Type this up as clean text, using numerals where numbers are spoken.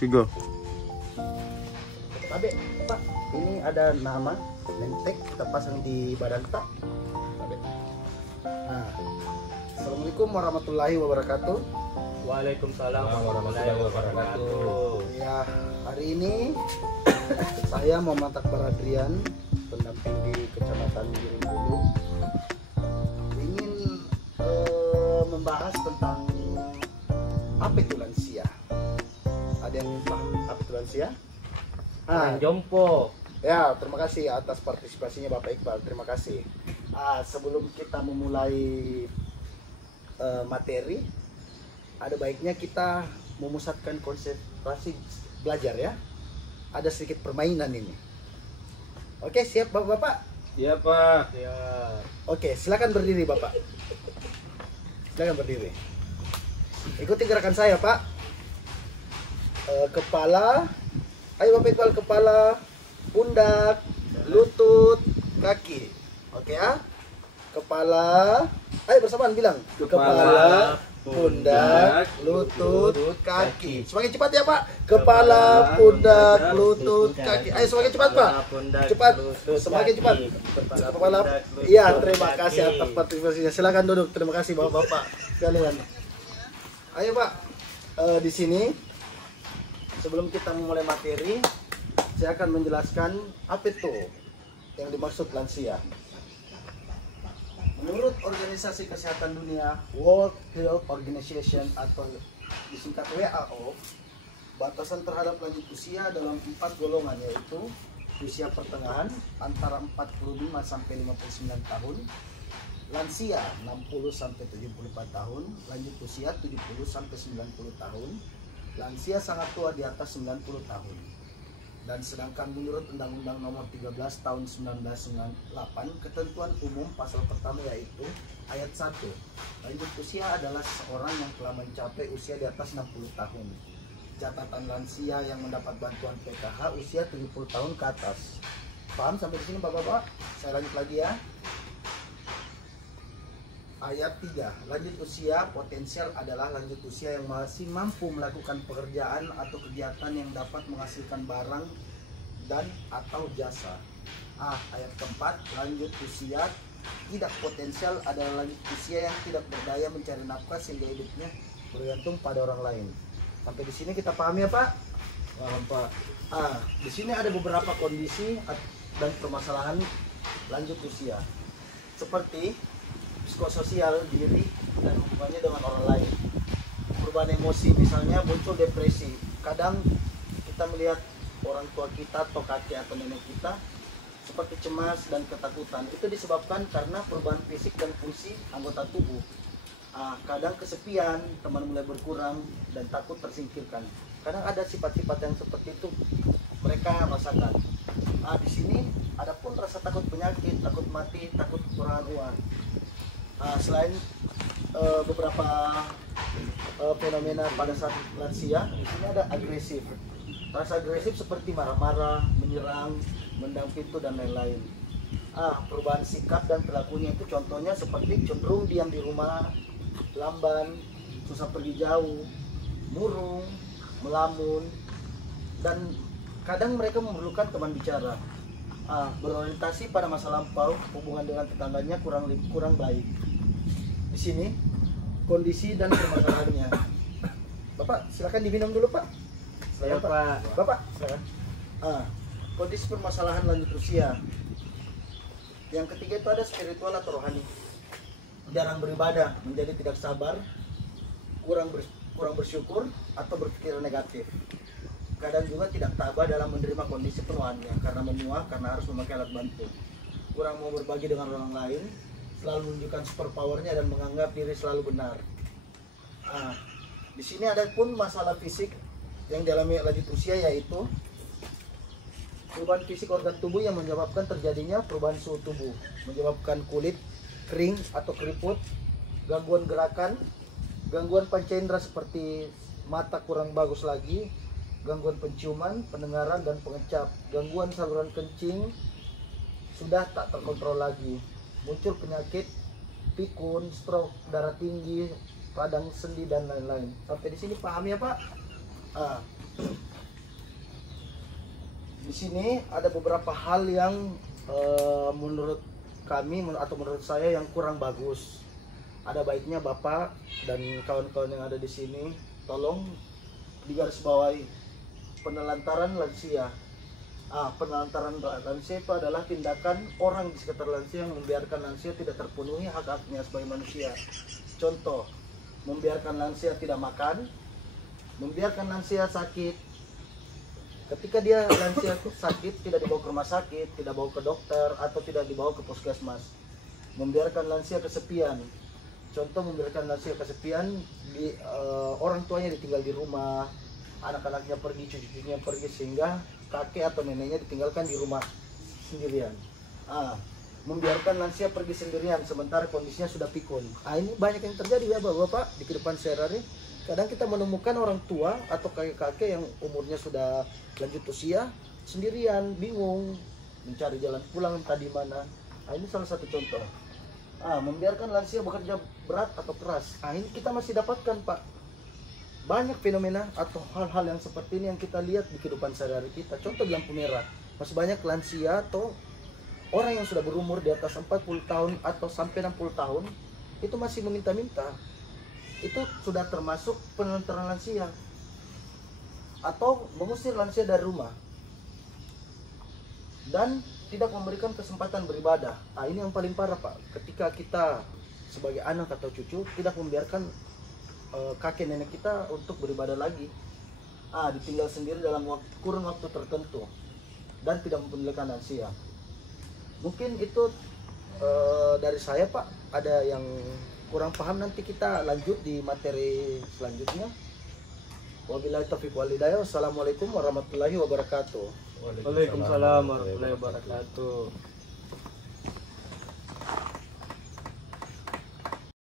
3. Abe, Pak, ini ada nama Nentek kita pasang di badan tak. Abe. Nah, Assalamualaikum warahmatullahi wabarakatuh. Waalaikumsalam warahmatullahi wabarakatuh. Ya, hari ini saya Muhammad Akbar Adrian, pendamping di Kecamatan Giring Bulu, ingin membahas tentang apa itu lansia. Ada yang paham apa itu lansia? Orang jompo. Ya, terima kasih atas partisipasinya Bapak Iqbal. Terima kasih. Sebelum kita memulai materi, ada baiknya kita memusatkan konsentrasi belajar ya. Ada sedikit permainan ini. Oke, siap Bapak-bapak? Iya Pak. Ya. Oke, silakan berdiri Bapak. Silakan berdiri. Ikuti gerakan saya Pak. Kepala. Ayo Bapak Iqbal, kepala, pundak, lutut, kaki. Oke ya? Kepala. Ayo bersamaan bilang. Kepala, pundak, lutut, kaki. Semakin cepat ya Pak. Kepala, pundak, lutut, kaki. Ayo semakin cepat Pak. Cepat. Semakin cepat. Kepala. Iya, terima kasih atas partisipasinya. Silakan duduk. Terima kasih Bapak-bapak sekalian. Ayo Pak. Di sini sebelum kita memulai materi, saya akan menjelaskan apa itu yang dimaksud lansia. Menurut Organisasi Kesehatan Dunia, World Health Organization atau disingkat WHO, batasan terhadap lanjut usia dalam 4 golongan, yaitu usia pertengahan antara 45 sampai 59 tahun, lansia 60 sampai 74 tahun, lanjut usia 70 sampai 90 tahun, lansia sangat tua di atas 90 tahun. Dan sedangkan menurut Undang-Undang Nomor 13 Tahun 1998, ketentuan umum pasal pertama yaitu ayat 1, lanjut usia adalah seseorang yang telah mencapai usia di atas 60 tahun. Catatan lansia yang mendapat bantuan PKH usia 70 tahun ke atas. Paham sampai di sini Bapak-bapak? Saya lanjut lagi ya. Ayat 3, lanjut usia potensial adalah lanjut usia yang masih mampu melakukan pekerjaan atau kegiatan yang dapat menghasilkan barang dan atau jasa. Ayat keempat, lanjut usia tidak potensial adalah lanjut usia yang tidak berdaya mencari nafkah sehingga hidupnya bergantung pada orang lain. Sampai di sini kita paham ya Pak? Paham Pak. Di sini ada beberapa kondisi dan permasalahan lanjut usia. Seperti psikososial, diri, dan hubungannya dengan orang lain. Perubahan emosi, misalnya muncul depresi. Kadang kita melihat orang tua kita atau kakek atau nenek kita seperti cemas dan ketakutan. Itu disebabkan karena perubahan fisik dan fungsi anggota tubuh. Kadang kesepian, teman mulai berkurang, dan takut tersingkirkan. Kadang ada sifat-sifat yang seperti itu mereka rasakan. Di sini ada pun rasa takut penyakit, takut mati, takut kekurangan uang. Selain beberapa fenomena pada saat lansia, di sini ada agresif. Rasa agresif seperti marah-marah, menyerang, mendang pintu dan lain-lain. Perubahan sikap dan perilakunya itu contohnya seperti cenderung diam di rumah, lamban, susah pergi jauh, murung, melamun, dan kadang mereka memerlukan teman bicara. Berorientasi pada masa lampau, hubungan dengan tetangganya kurang baik. Di sini kondisi dan permasalahannya. Bapak silakan diminum dulu Pak. Silakan Pak. Bapak silakan. Kondisi permasalahan lanjut usia. Yang ketiga itu ada spiritual atau rohani. Jarang beribadah, menjadi tidak sabar, kurang bersyukur atau berpikir negatif. Kadang juga tidak tabah dalam menerima kondisi penuhannya karena menua, karena harus memakai alat bantu. Kurang mau berbagi dengan orang lain, selalu menunjukkan super powernya dan menganggap diri selalu benar. Di sini ada pun masalah fisik yang dialami lanjut usia, yaitu perubahan fisik organ tubuh yang menyebabkan terjadinya perubahan suhu tubuh, menyebabkan kulit kering atau keriput, gangguan gerakan, gangguan panca indera seperti mata kurang bagus lagi, gangguan penciuman, pendengaran dan pengecap, gangguan saluran kencing sudah tak terkontrol lagi, muncul penyakit pikun, stroke, darah tinggi, radang sendi dan lain-lain. Sampai di sini paham ya Pak? Di sini ada beberapa hal yang menurut kami atau menurut saya yang kurang bagus. Ada baiknya Bapak dan kawan-kawan yang ada di sini tolong digarisbawahi penelantaran lansia. Penelantaran lansia itu adalah tindakan orang di sekitar lansia yang membiarkan lansia tidak terpenuhi hak-haknya sebagai manusia. Contoh, membiarkan lansia tidak makan, membiarkan lansia sakit. Ketika dia lansia sakit, tidak dibawa ke rumah sakit, tidak bawa ke dokter, atau tidak dibawa ke puskesmas. Membiarkan lansia kesepian. Contoh, membiarkan lansia kesepian, orang tuanya ditinggal di rumah, anak-anaknya pergi, cucu-cucunya pergi, sehingga kakek atau neneknya ditinggalkan di rumah sendirian. Membiarkan lansia pergi sendirian, sementara kondisinya sudah pikun. Ini banyak yang terjadi ya Bapak di kehidupan sehari-hari. Kadang kita menemukan orang tua atau kakek-kakek yang umurnya sudah lanjut usia sendirian, bingung mencari jalan pulang entah di mana. Ini salah satu contoh. Membiarkan lansia bekerja berat atau keras. Ini kita masih dapatkan Pak. Banyak fenomena atau hal-hal yang seperti ini yang kita lihat di kehidupan sehari-hari kita. Contoh di lampu merah, masih banyak lansia atau orang yang sudah berumur di atas 40 tahun atau sampai 60 tahun itu masih meminta-minta. Itu sudah termasuk penelantaran lansia atau mengusir lansia dari rumah dan tidak memberikan kesempatan beribadah. Ini yang paling parah Pak, ketika kita sebagai anak atau cucu tidak membiarkan kakek nenek kita untuk beribadah lagi, ditinggal sendiri dalam kurun waktu tertentu dan tidak mempedulikan lansia. Mungkin itu dari saya Pak. Ada yang kurang paham, nanti kita lanjut di materi selanjutnya. Wabillahi taufiq wal hidayah. Wassalamualaikum warahmatullahi wabarakatuh. Waalaikumsalam warahmatullahi wabarakatuh.